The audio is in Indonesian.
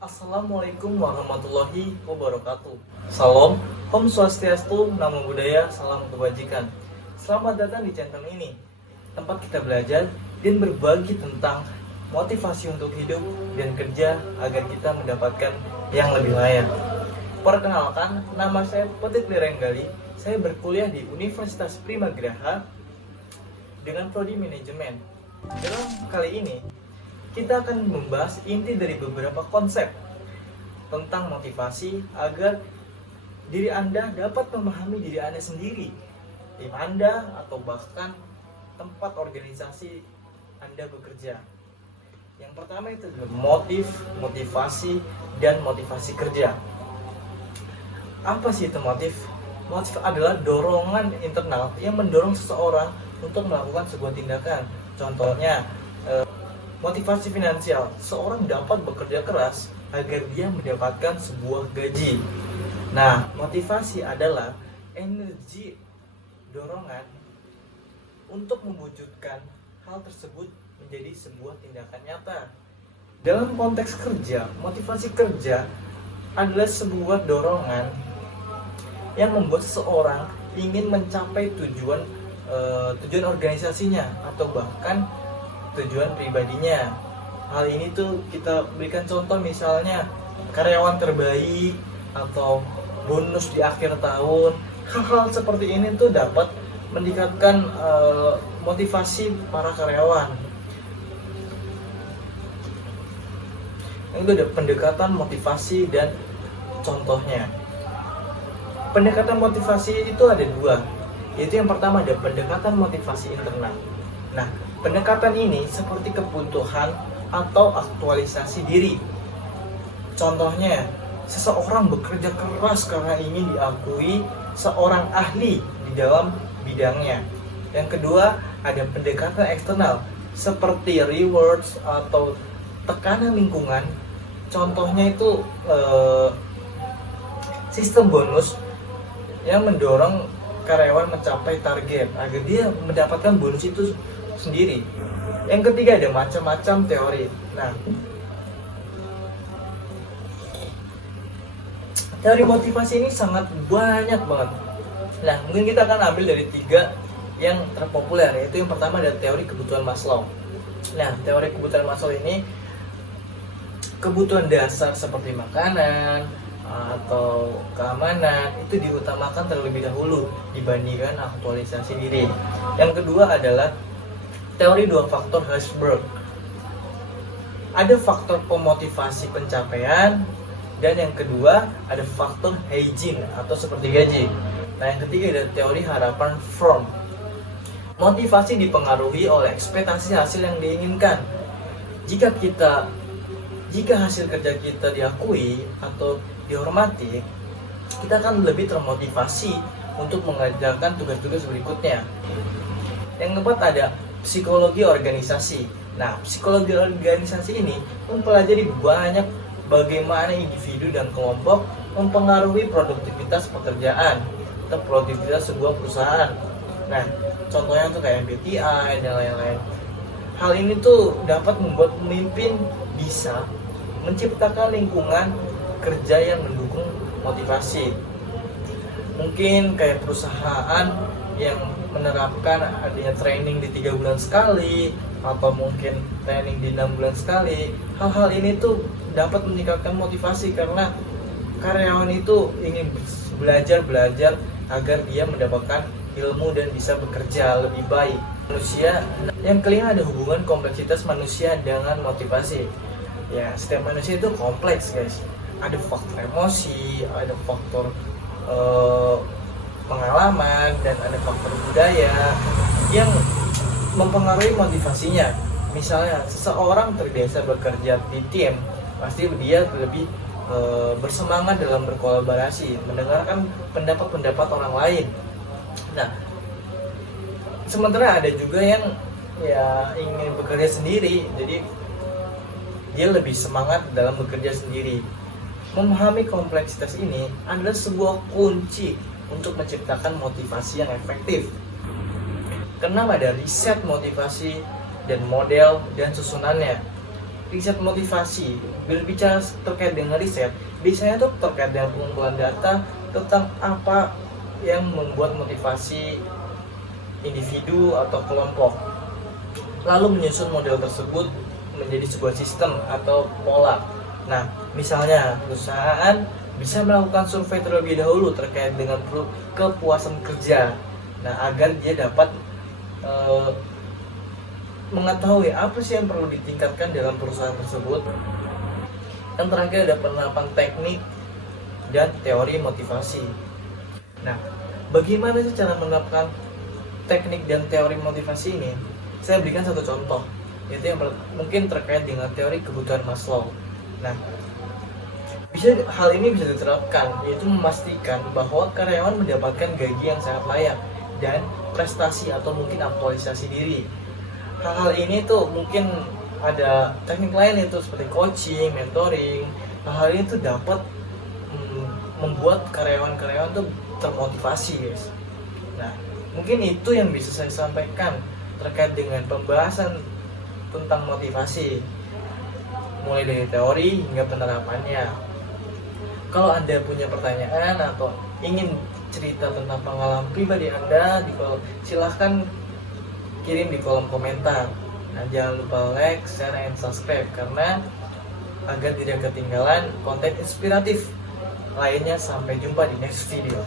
Assalamualaikum warahmatullahi wabarakatuh. Salam, Om Swastiastu, Namo Buddhaya, Salam Kebajikan. Selamat datang di channel ini, tempat kita belajar dan berbagi tentang motivasi untuk hidup dan kerja agar kita mendapatkan yang lebih layak. Perkenalkan, nama saya Petit Lirenggali. Saya berkuliah di Universitas Primagraha dengan prodi manajemen. Dalam kali ini, kita akan membahas inti dari beberapa konsep tentang motivasi agar diri Anda dapat memahami diri Anda sendiri, tim Anda, atau bahkan tempat organisasi Anda bekerja. Yang pertama itu adalah motivasi, dan motivasi kerja. Apa sih itu motif? Motif adalah dorongan internal yang mendorong seseorang untuk melakukan sebuah tindakan. Contohnya, motivasi finansial, seorang dapat bekerja keras agar dia mendapatkan sebuah gaji. Nah, motivasi adalah energi dorongan untuk mewujudkan hal tersebut menjadi sebuah tindakan nyata. Dalam konteks kerja, motivasi kerja adalah sebuah dorongan yang membuat seseorang ingin mencapai tujuan organisasinya atau bahkan tujuan pribadinya. Hal ini tuh kita berikan contoh, misalnya karyawan terbaik atau bonus di akhir tahun. Hal-hal seperti ini tuh dapat meningkatkan motivasi para karyawan. Itu ada pendekatan motivasi dan contohnya. Pendekatan motivasi itu ada dua. Yaitu yang pertama ada pendekatan motivasi internal. Nah, pendekatan ini seperti kebutuhan atau aktualisasi diri. Contohnya, seseorang bekerja keras karena ingin diakui seorang ahli di dalam bidangnya. Yang kedua, ada pendekatan eksternal seperti rewards atau tekanan lingkungan. Contohnya itu sistem bonus yang mendorong karyawan mencapai target agar dia mendapatkan bonus itu sendiri. Yang ketiga ada macam-macam teori. Nah, teori motivasi ini sangat banyak banget. Nah, mungkin kita akan ambil dari 3 yang terpopuler, yaitu yang pertama ada teori kebutuhan Maslow. Nah, teori kebutuhan Maslow ini kebutuhan dasar seperti makanan atau keamanan itu diutamakan terlebih dahulu dibandingkan aktualisasi diri. Yang kedua adalah teori 2 faktor Hertzberg. Ada faktor pemotivasi pencapaian, dan yang kedua ada faktor hygiene atau seperti gaji. Nah, yang ketiga ada teori harapan Fromm. Motivasi dipengaruhi oleh ekspektasi hasil yang diinginkan. Jika hasil kerja kita diakui atau dihormati, kita akan lebih termotivasi untuk mengerjakan tugas-tugas berikutnya. Yang keempat ada psikologi organisasi. Nah, psikologi organisasi ini mempelajari banyak bagaimana individu dan kelompok mempengaruhi produktivitas pekerjaan atau produktivitas sebuah perusahaan. Nah, contohnya tuh kayak MBTI dan lain-lain. Hal ini tuh dapat membuat pemimpin bisa menciptakan lingkungan kerja yang mendukung motivasi. Mungkin kayak perusahaan yang menerapkan adanya training di 3 bulan sekali, atau mungkin training di 6 bulan sekali. Hal-hal ini tuh dapat meningkatkan motivasi karena karyawan itu ingin belajar agar dia mendapatkan ilmu dan bisa bekerja lebih baik. Manusia. Yang kelima ada hubungan kompleksitas manusia dengan motivasi. Ya, setiap manusia itu kompleks, guys. Ada faktor emosi, ada faktor pengalaman, dan ada faktor budaya yang mempengaruhi motivasinya. Misalnya, seseorang terbiasa bekerja di tim, pasti dia lebih bersemangat dalam berkolaborasi, mendengarkan pendapat-pendapat orang lain. Nah, sementara ada juga yang ya ingin bekerja sendiri, jadi dia lebih semangat dalam bekerja sendiri. Memahami kompleksitas ini adalah sebuah kunci untuk menciptakan motivasi yang efektif. Karena ada riset motivasi dan model dan susunannya. riset motivasi. Berbicara terkait dengan riset, biasanya tuh terkait dengan pengumpulan data tentang apa yang membuat motivasi individu atau kelompok, lalu menyusun model tersebut menjadi sebuah sistem atau pola. Nah, misalnya perusahaan bisa melakukan survei terlebih dahulu terkait dengan kepuasan kerja. Nah, agar dia dapat mengetahui apa sih yang perlu ditingkatkan dalam perusahaan tersebut. Yang terakhir ada penerapan teknik dan teori motivasi. Nah, bagaimana sih cara menerapkan teknik dan teori motivasi ini? Saya berikan satu contoh, yaitu yang mungkin terkait dengan teori kebutuhan Maslow. Nah, hal ini bisa diterapkan, yaitu memastikan bahwa karyawan mendapatkan gaji yang sangat layak dan prestasi atau mungkin aktualisasi diri. Hal-hal ini tuh mungkin ada teknik lain, itu seperti coaching, mentoring. Hal-hal ini tuh dapat membuat karyawan-karyawan tuh termotivasi, guys. Nah, mungkin itu yang bisa saya sampaikan terkait dengan pembahasan tentang motivasi, mulai dari teori hingga penerapannya. Kalau Anda punya pertanyaan atau ingin cerita tentang pengalaman pribadi Anda, silahkan kirim di kolom komentar. Nah, jangan lupa like, share, and subscribe karena agar tidak ketinggalan konten inspiratif lainnya. Sampai jumpa di next video.